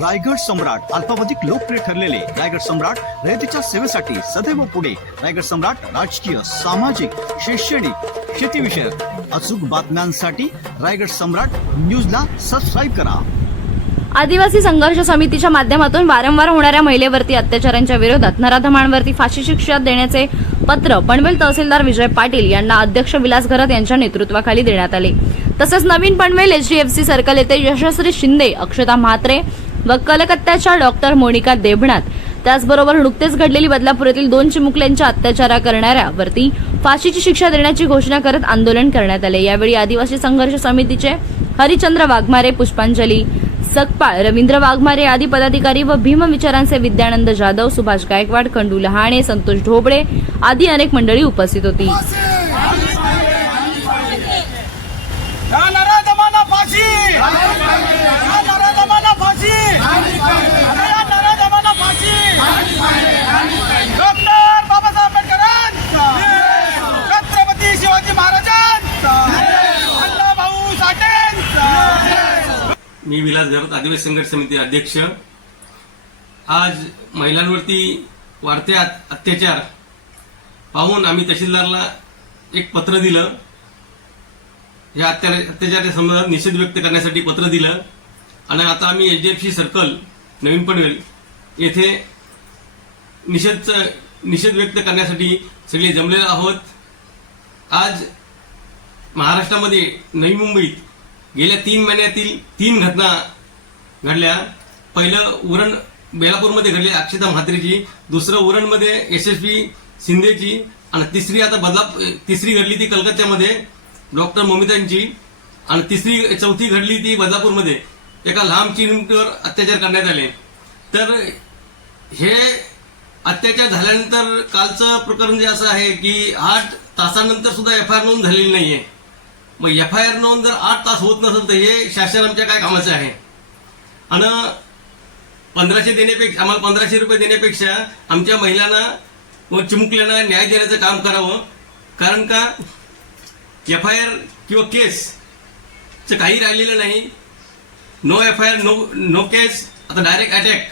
रायगड सम्राट अल्पावधिक लोकप्रिय ठरलेले रायगड सम्राट रयतेच्या सेवेसाठी सदैव पुढे. रायगड सम्राट राजकीय सामाजिक शैक्षणिक शेतीविषयक अचूक बातम्यांसाठी रायगड सम्राट न्यूजला सबस्क्राईब करा. आदिवासी संघर्ष समितीच्या माध्यमातून वारंवार होणाऱ्या महिलेवरती अत्याचारांच्या विरोधात नराधमांवरती फाशी शिक्षा देण्याचे पत्र पनवेल तहसीलदार विजय पाटील यांना अध्यक्ष विलास घरत यांच्या नेतृत्वाखाली देण्यात आले. तसंच नवीन पनवेल एचडीएफसी सर्कल येथे यशस्वी शिंदे अक्षता म्हात्रे व कलकत्त्याच्या डॉक्टर मोनिका देबनाथ. त्याचबरोबर नुकतेच घडलेली बदलापुरातील दोन चिमुकल्यांच्या अत्याचारा करणाऱ्यावरती फाशीची शिक्षा देण्याची घोषणा करत आंदोलन करण्यात आले. यावेळी आदिवासी संघर्ष समितीचे हरिचंद्र वाघमारे पुष्पांजली सकपाळ रवींद्र वाघमारे आदी पदाधिकारी व भीम विचारांचे विद्यानंद जाधव सुभाष गायकवाड खंडू लहाणे संतोष ढोबळे आदी अनेक मंडळी उपस्थित होती या नराधमांना फाशी या नराधमांना फाशी! या फाशी! डॉक्टर बाबासाहेब आंबेडकरांचा! छत्रपती शिवाजी महाराजांचा! अण्णाभाऊ साठेंचा! मी विलास गरत आदिवासी संघर्ष समिती अध्यक्ष. आज महिलांवरती वाढते अत्याचार पाहून आम्ही तहसीलदारला एक पत्र दिलं. या अत्या अत्याचाराच्या संबंधात निषेध व्यक्त करण्यासाठी पत्र दिलं. आणि आता आम्ही H D F C circle नवीन पनवेल येथे निषेध निषेध व्यक्त करण्यासाठी सगळे जमलेले आहोत. आज महाराष्ट्रामध्ये नवी मुंबईत गेल्या तीन महिन्यातील तीन घटना घडल्या. पहिलं उरण बेलापूरमध्ये घडली अक्षता म्हात्रेची दुसरं उरणमध्ये यशस्वी शिंदेची आणि तिसरी आता बदलाप तिसरी घडली ती कलकत्त्यामध्ये डॉक्टर ममितांची. आणि तिसरी चौथी घडली ती बदलापूरमध्ये. एका लांब चिमुकटीवर अत्याचार करण्यात आले. तर हे अत्याचार झाल्यानंतर कालचं प्रकरण जे असं आहे की आठ तासानंतर सुद्धा एफ आय आर नोंद झालेली आहे मग एफ आय आर नोंद जर आठ तास होत नसेल तर हे शासन आमच्या काय कामाचं आहे? आणि पंधराशे देण्यापेक्षा आम्हाला पंधराशे रुपये देण्यापेक्षा आमच्या महिलांना व चिमुकल्यांना न्याय देण्याचं काम करावं. कारण का एफ आय आर किंवा केसचं काही राहिलेलं नाही. No F I R no no case आता डायरेक्ट अटॅक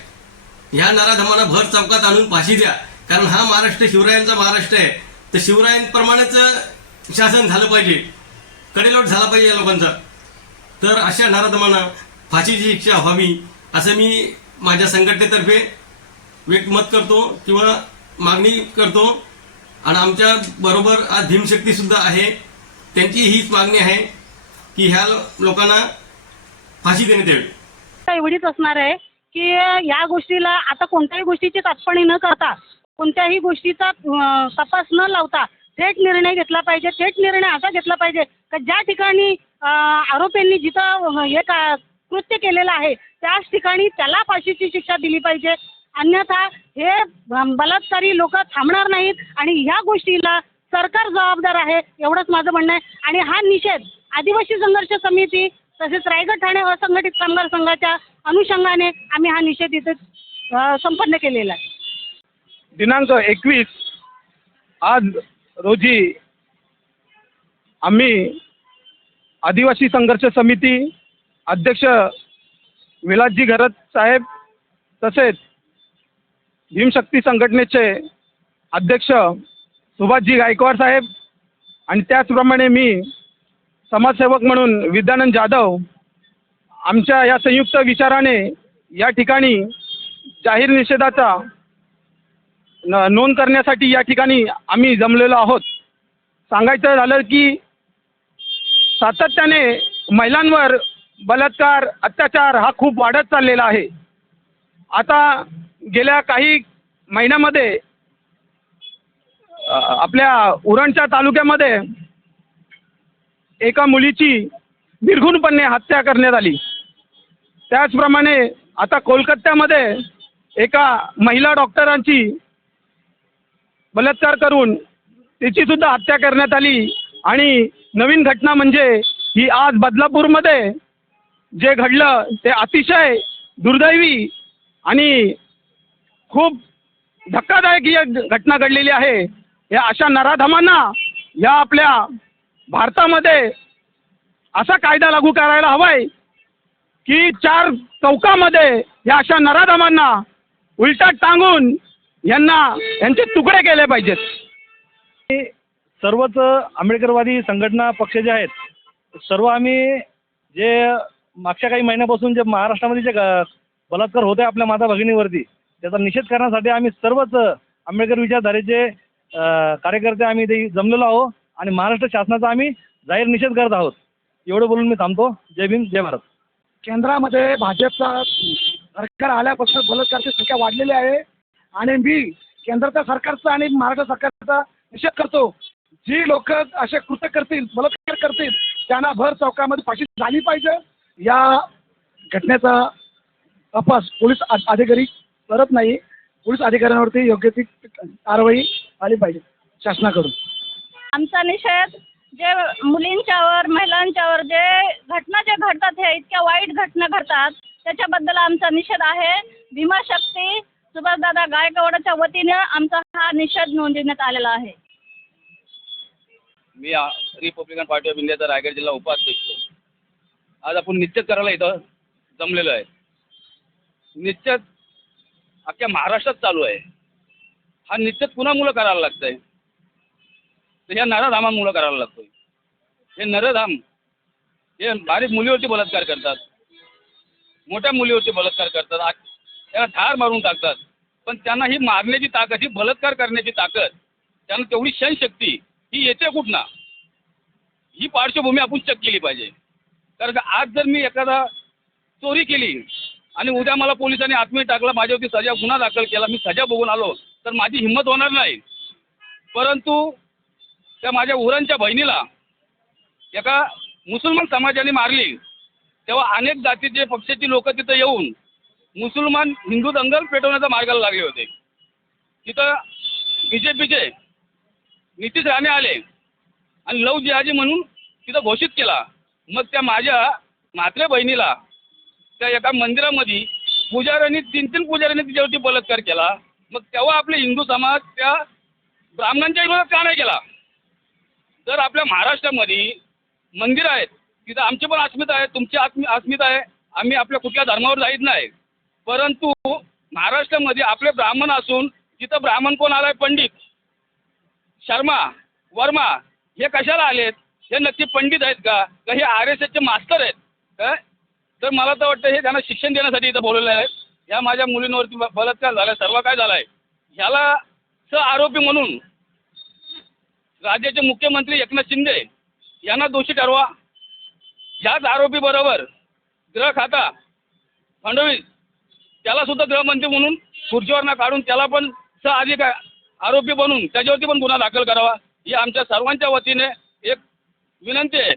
ह्या नराधमांना भर चौकात आणून फाशी द्या. कारण हा महाराष्ट्र शिवरायांचा महाराष्ट्र आहे. तर शिवरायांप्रमाणेच शासन झालं पाहिजे. कडेलोट झाला पाहिजे या लोकांचा. तर अशा नराधमांना फाशीची शिक्षा व्हावी असं मी माझ्या संघटनेतर्फे व्यक्त मत करतो किंवा मागणी करतो. आणि आमच्या बरोबर आज भीमशक्तीसुद्धा आहे. त्यांची हीच मागणी आहे की ह्या लोकांना फाशी देण्यात यावी एवढीच असणार आहे की या गोष्टीला आता कोणत्याही गोष्टीची तात्पणी न करता कोणत्याही गोष्टीचा तपास न लावता थेट निर्णय घेतला पाहिजे थेट निर्णय असा घेतला पाहिजे का ज्या ठिकाणी आरोपींनी जिथं हे का कृत्य केलेलं आहे त्याच ठिकाणी त्याला फाशीची शिक्षा दिली पाहिजे. अन्यथा हे बलात्कारी लोक थांबणार नाहीत आणि ह्या गोष्टीला सरकार जबाबदार आहे एवढंच माझं म्हणणं आहे. आणि हा निषेध आदिवासी संघर्ष समिती तसेच रायगड ठाणे असंघटित कामगार संघाच्या अनुषंगाने आम्ही हा निषेध इथे संपन्न केलेला आहे. दिनांक एकवीस आज रोजी आम्ही आदिवासी संघर्ष समिती अध्यक्ष विलासजी घरत साहेब तसेच भीमशक्ती संघटनेचे अध्यक्ष सुभाषजी गायकवाड साहेब आणि त्याचप्रमाणे मी समाजसेवक म्हणून विद्यानंद जाधव आमच्या या संयुक्त विचाराने या ठिकाणी जाहीर निषेधाचा न नोंद करण्यासाठी या ठिकाणी आम्ही जमलेलो आहोत. सांगायचं झालं की सातत्याने महिलांवर बलात्कार अत्याचार हा खूप वाढत चाललेला आहे. आता गेल्या काही महिन्यामध्ये आपल्या उरणच्या तालुक्यामध्ये एका मुलीची निर्घुणपणे हत्या करण्यात आली. त्याचप्रमाणे आता कोलकात्यामध्ये एका महिला डॉक्टरांची बलात्कार करून तिची सुद्धा हत्या करण्यात आली. आणि नवीन घटना म्हणजे ही आज बदलापूरमध्ये जे घडलं ते अतिशय दुर्दैवी आणि खूप धक्कादायक ही एक घटना घडलेली आहे. या अशा नराधमांना या आपल्या भारतामध्ये असा कायदा लागू करायला हवाय की चार चौकामध्ये या अशा नराधमांना उलटा टांगून यांना यांचे तुकडे केले पाहिजेत. सर्वच आंबेडकरवादी संघटना पक्ष जे आहेत सर्व आम्ही जे मागच्या काही महिन्यापासून जे महाराष्ट्रामध्ये जे ग- बलात्कार होते आपल्या माता भगिनीवरती त्याचा निषेध करण्यासाठी आम्ही सर्वच आंबेडकर विचारधारेचे कार्यकर्ते आम्ही ते जमलेलो आहोत. आणि महाराष्ट्र शासनाचा आम्ही जाहीर निषेध करत आहोत. एवढं बोलून मी थांबतो. जय भीम जय भारत. केंद्रामध्ये भाजपचा सरकार आल्यापासून बलात्कारची संख्या वाढलेली आहे. आणि मी केंद्राच्या सरकारचा आणि महाराष्ट्र सरकारचा निषेध करतो. जी लोक असे कृत्य करतील बलात्कार करतील त्यांना भर चौकामध्ये फाशी झाली पाहिजे. या घटनेचा तपास पोलीस अधिकारी करत नाही. पोलीस अधिकाऱ्यांवरती योग्य ती कारवाई आली पाहिजे शासनाकडून. आमचा निषेध जे मुलींच्यावर महिलांच्यावर जे घटना जे घडतात हे इतक्या वाईट घटना घडतात त्याच्याबद्दल आमचा निषेध आहे. भीमाशक्ती सुभाषदादा गायकवाडाच्या वतीनं आमचा हा निषेध नोंदवण्यात आलेला आहे. मी आ- रिपब्लिकन पार्टी ऑफ इंडियाचा रायगड जिल्हा उपाध्यक्ष. आज आपण निश्चित करायला इथं जमलेलो आहे. निश्चित अख्ख्या महाराष्ट्रात चालू आहे. हा निश्चित कुणामुळं करायला लागतंय? आहे ह्या नरधामामुळं करायला लागतोय. हे नरधाम हे बारीक मुलीवरती बलात्कार करतात. मोठ्या मुलीवरती बलात्कार करतात. आ- त्यांना ठार मारून टाकतात. पण त्यांना ही मारण्याची ताकद ही बलात्कार करण्याची ताकद त्यांना तेवढी क्षणशक्ती ही येते कुठना? ही पार्श्वभूमी आपण चेक केली पाहिजे. कारण का आज जर मी एखादा चोरी केली आणि उद्या मला पोलिसांनी आत्मीय टाकला माझ्यावरती सजा गुन्हा दाखल केला मी सजा बघून आलो तर माझी हिंमत होणार नाही. परंतु त्या माझ्या उरणच्या बहिणीला एका मुसलमान समाजाने मारली. तेव्हा अनेक जातीचे पक्षाची लोक तिथं येऊन मुसलमान हिंदू दंगल पेटवण्याचा मार्गाला लागले होते. तिथं बी जे पीचे नितीश राणे आले आणि लव जिहाजी म्हणून तिथं घोषित केला. मग त्या माझ्या म्हात्रे बहिणीला त्या एका मंदिरामध्ये पुजाऱ्यांनी तीन तीन पुजाऱ्यांनी तिच्यावरती बलात्कार केला. मग तेव्हा आपले हिंदू समाज त्या ब्राह्मणांच्या विरोधात का नाही केला सर आपल्या महाराष्ट्रामध्ये मंदिर आहेत. तिथं आमची पण अस्मिता आहे तुमची आत्म अस्मिता आहे. आम्ही आपल्या कुठल्या धर्मावर जाईत नाही. परंतु महाराष्ट्रामध्ये आपले ब्राह्मण असून तिथं ब्राह्मण कोण आलाय? पंडित. शर्मा वर्मा हे कशाला आलेत? हे नक्की पंडित आहेत का? का हे आर एस एसचे मास्टर आहेत? काय तर मला तर वाटतं हे त्यांना शिक्षण देण्यासाठी इथं बोलवलेलं आहे. या माझ्या मुलींवरती ब- बलात्कार झाला सर्व काय झाला आहे ह्याला स आरोपी म्हणून राज्याचे मुख्यमंत्री एकनाथ शिंदे यांना दोषी ठरवा. ह्याच आरोपीबरोबर गृह खाता फडणवीस त्याला सुद्धा गृहमंत्री म्हणून खुर्चीवरनं काढून त्याला पण स आरोपी बनून त्याच्यावरती पण गुन्हा दाखल करावा. ही आमच्या सर्वांच्या वतीने एक विनंती आहे.